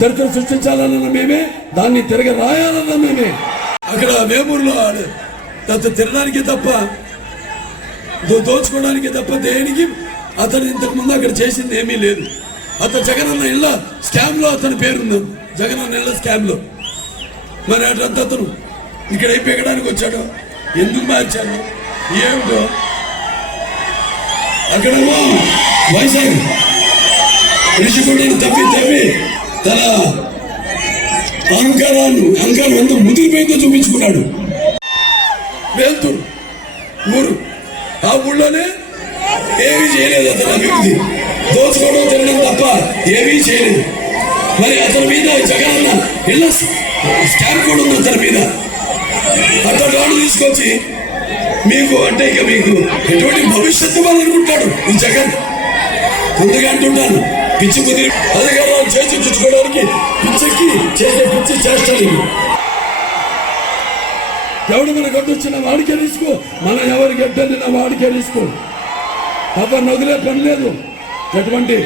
చరిత్ర సృష్టించాలన్న మేమే దాన్ని తిరగ రాయాలన్న మేమే అక్కడ వేమూరులో అతను తినడానికి తప్ప దోచుకోవడానికి తప్ప దేనికి అతను ఇంతకు ముందు అక్కడ చేసింది ఏమీ లేదు. అతను జగనన్న ఇళ్ళ స్కామ్లో అతని పేరుంది అన్న ఇళ్ళ స్కామ్లో మరి అటంతా అతను ఇక్కడ ఏం పెగడానికి వచ్చాడు ఎందుకు మార్చాడు ఏమిటో. అక్కడేమో వైజాగ్ రిషికొండను తప్పి తప్పి తన అహంకారాన్ని అహంకారం ఎంత ముదిరిపోయిందో చూపించుకున్నాడు. వెళ్తురు ఊరు. ఆ ఊళ్ళోనే ఏమీ చేయలేదు అతను అభివృద్ధి. దోచుకోవడం తినడం తప్ప ఏమీ చేయలేదు. మరి అతని మీద జగన్ ఇళ్ళ స్టాంప్ కూడా ఉంది అతని మీద. అతను వాడు తీసుకొచ్చి మీకు అంటే ఇక మీకు ఎటువంటి భవిష్యత్తు వాళ్ళు అనుకుంటాడు ఈ జగన్. ముందుగా అంటుంటాను పిచ్చి కుదిరి అధికారాలు చేసి పిచ్చికి చేసే పిచ్చి చేస్తాడు ఇవి. ఎవడు మన గడ్డొచ్చిన వాడికే తీసుకో మనం ఎవరి గడ్డని వాడికే తీసుకో తప్ప నదిలే పని లేదు. ఎటువంటి